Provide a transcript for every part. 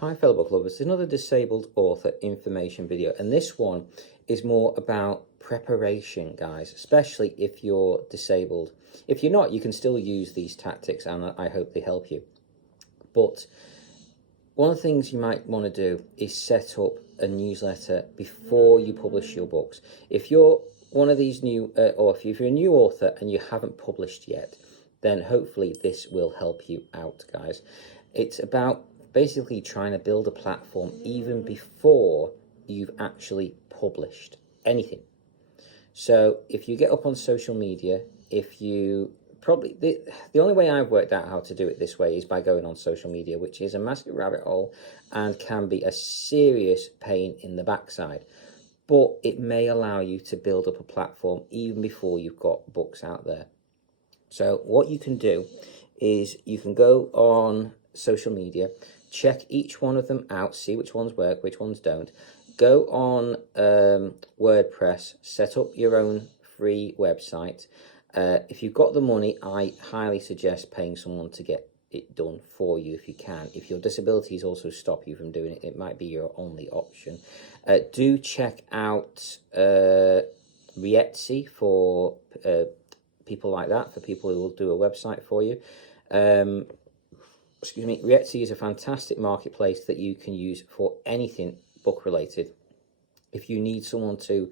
Hi fellow book lovers, another disabled author information video, and this one is more about preparation, guys, especially if you're disabled. If you're not, you can still use these tactics and I hope they help you. But one of the things you might want to do is set up a newsletter before you publish your books. If you're one of these new, or if you're a new author and you haven't published yet, then hopefully this will help you out, guys. It's about basically trying to build a platform even before you've actually published anything. So if you get up on social media, if you probably the only way I've worked out how to do it this way is by going on social media, which is a massive rabbit hole and can be a serious pain in the backside. But it may allow you to build up a platform even before you've got books out there. So what you can do is you can go on social media, check each one of them out, see which ones work, which ones don't. Go on WordPress, set up your own free website. If you've got the money, I highly suggest paying someone to get it done for you if you can. If your disabilities also stop you from doing it, it might be your only option. Do check out Rietzi for people like that, for people who will do a website for you. Excuse me, Rietzi is a fantastic marketplace that you can use for anything book related. If you need someone to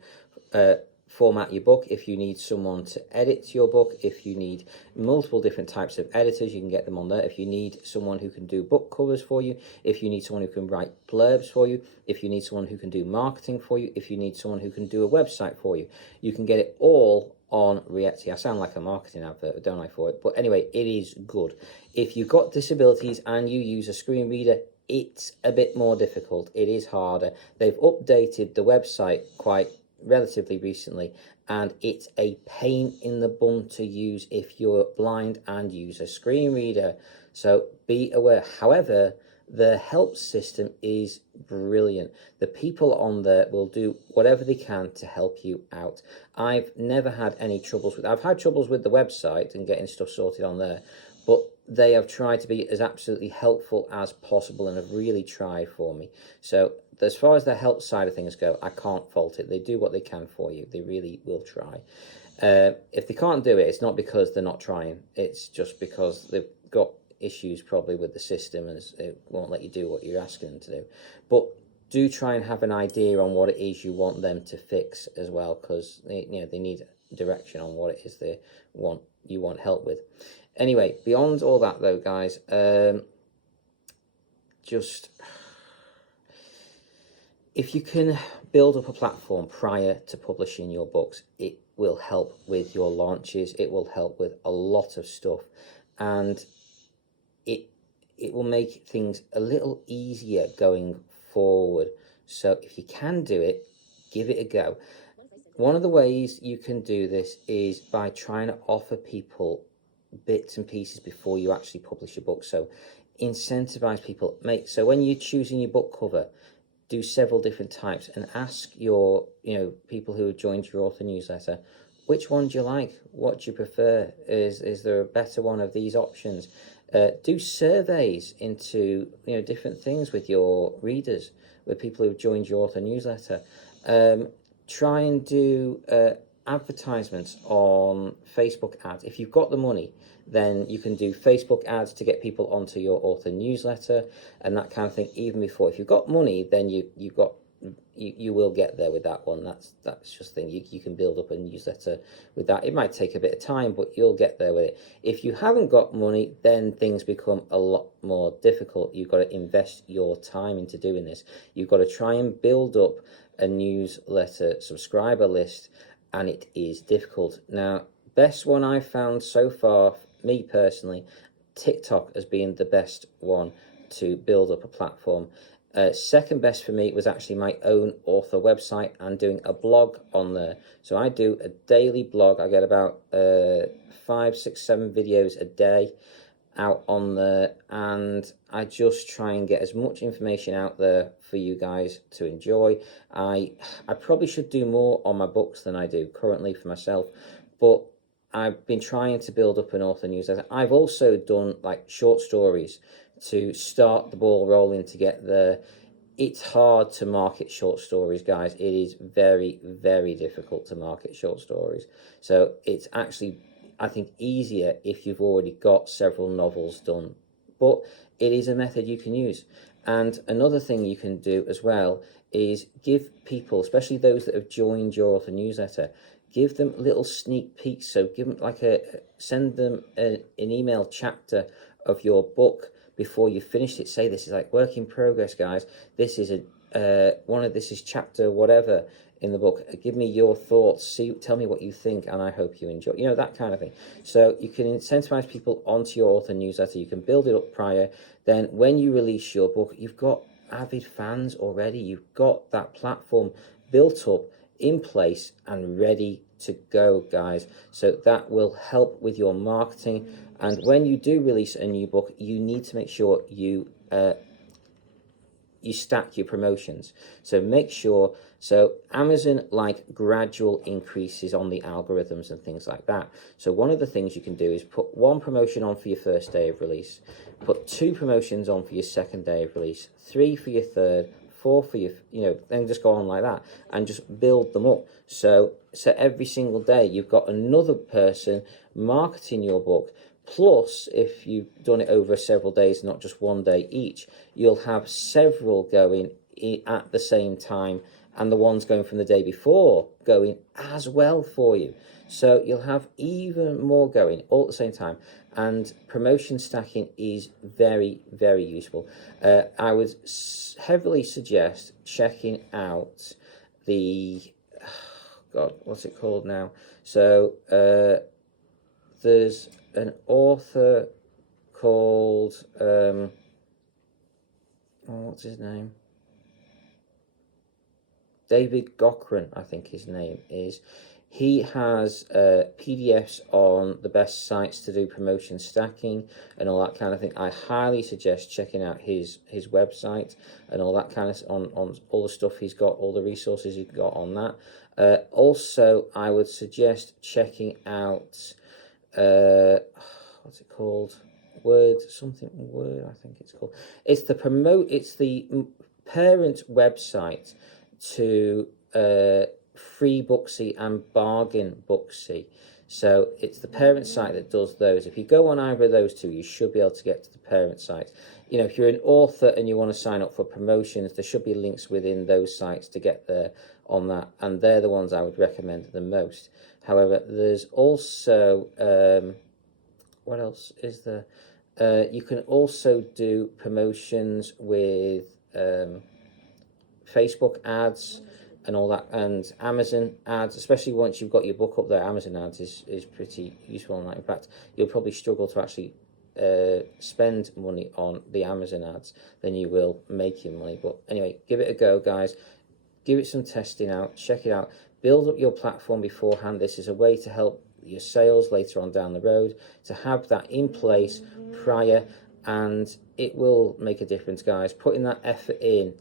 format your book, if you need someone to edit your book, if you need multiple different types of editors, you can get them on there. If you need someone who can do book covers for you, if you need someone who can write blurbs for you, if you need someone who can do marketing for you, if you need someone who can do a website for you, you can get it all on Rietzi. I sound like a marketing advert, don't I, for it? But anyway, it is good. If you've got disabilities and you use a screen reader, it's a bit more difficult. It is harder. They've updated the website quite relatively recently, and it's a pain in the bum to use if you're blind and use a screen reader. So be aware. However, the help system is brilliant. The people on there will do whatever they can to help you out. I've never had any troubles with, I've had troubles with the website and getting stuff sorted on there, but they have tried to be as absolutely helpful as possible and have really tried for me. So as far as the help side of things go, I can't fault it. They do what they can for you. They really will try. If they can't do it, it's not because they're not trying. It's just because they've got issues probably with the system and it won't let you do what you're asking them to do. But do try and have an idea on what it is you want them to fix as well, because they need direction on what it is you want help with. Anyway, beyond all that though, guys, just if you can build up a platform prior to publishing your books, it will help with your launches. It will help with a lot of stuff, and it will make things a little easier going forward. So if you can do it, give it a go. One of the ways you can do this is by trying to offer people bits and pieces before you actually publish your book. So incentivize people. So when you're choosing your book cover, do several different types and ask your people who have joined your author newsletter, which one do you like? What do you prefer? Is there a better one of these options? Do surveys into different things with your readers, with people who've joined your author newsletter. Try and do advertisements on Facebook ads. If you've got the money, then you can do Facebook ads to get people onto your author newsletter and that kind of thing. Even before, if you've got money, then you will get there with that one. That's just the thing. You can build up a newsletter with that. It might take a bit of time, but you'll get there with it. If you haven't got money, then things become a lot more difficult. You've got to invest your time into doing this. You've got to try and build up a newsletter subscriber list, and it is difficult. Now, best one I've found so far, me personally, TikTok has been the best one to build up a platform. Second best for me was actually my own author website and doing a blog on there. So I do a daily blog. I get about 5, 6, 7 videos a day out on there, and I just try and get as much information out there for you guys to enjoy. I probably should do more on my books than I do currently for myself, but I've been trying to build up an author newsletter. I've also done like short stories, to start the ball rolling to get there. It's hard to market short stories, guys. It is very, very difficult to market short stories. So it's actually, I think, easier if you've already got several novels done. But it is a method you can use. And another thing you can do as well is give people, especially those that have joined your author newsletter, give them little sneak peeks. So give them send them an email chapter of your book before you finish it. Say, this is like work in progress, guys. This is this is chapter whatever in the book. Give me your thoughts. Tell me what you think, and I hope you enjoy. That kind of thing. So you can incentivize people onto your author newsletter. You can build it up prior. Then when you release your book, you've got avid fans already. You've got that platform built up, in place, and ready to go, guys. So that will help with your marketing. And when you do release a new book, you need to make sure you stack your promotions. So make sure, so Amazon like gradual increases on the algorithms and things like that. So one of the things you can do is put one promotion on for your first day of release, put 2 promotions on for your second day of release, 3 for your third, 4 for your, then just go on like that and just build them up. So every single day you've got another person marketing your book. Plus, if you've done it over several days, not just one day each, you'll have several going at the same time, and the ones going from the day before going as well for you. So you'll have even more going all at the same time. And promotion stacking is very, very useful. I would heavily suggest checking out the, God, what's it called now? So there's an author called, what's his name? David Gochran, I think his name is. He has PDFs on the best sites to do promotion stacking and all that kind of thing. I highly suggest checking out his website and all that kind of, on all the stuff he's got, all the resources he's got on that. Also, I would suggest checking out, what's it called? Word, I think it's called. It's the parent website to Free Booksy and Bargain Booksy. So it's the parent site that does those. If you go on either of those two, you should be able to get to the parent site. If you're an author and you want to sign up for promotions, there should be links within those sites to get there on that, and they're the ones I would recommend the most. However, there's also what else is there? You can also do promotions with Facebook ads and all that, and Amazon ads, especially once you've got your book up there. Amazon ads is pretty useful on that. In fact, you'll probably struggle to actually spend money on the Amazon ads than you will making money. But anyway, give it a go, guys. Give it some testing out, check it out, build up your platform beforehand. This is a way to help your sales later on down the road, to have that in place prior, and it will make a difference, guys. Putting that effort in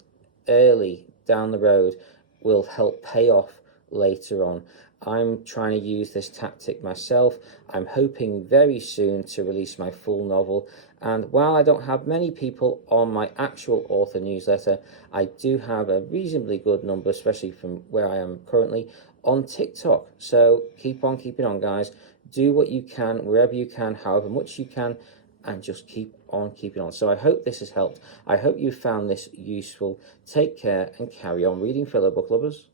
early down the road will help pay off later on. I'm trying to use this tactic myself. I'm hoping very soon to release my full novel, and while I don't have many people on my actual author newsletter, I do have a reasonably good number, especially from where I am currently, on TikTok. So keep on keeping on, guys. Do what you can, wherever you can, however much you can, and just keep on keeping on. So I hope this has helped. I hope you found this useful. Take care and carry on reading, fellow book lovers.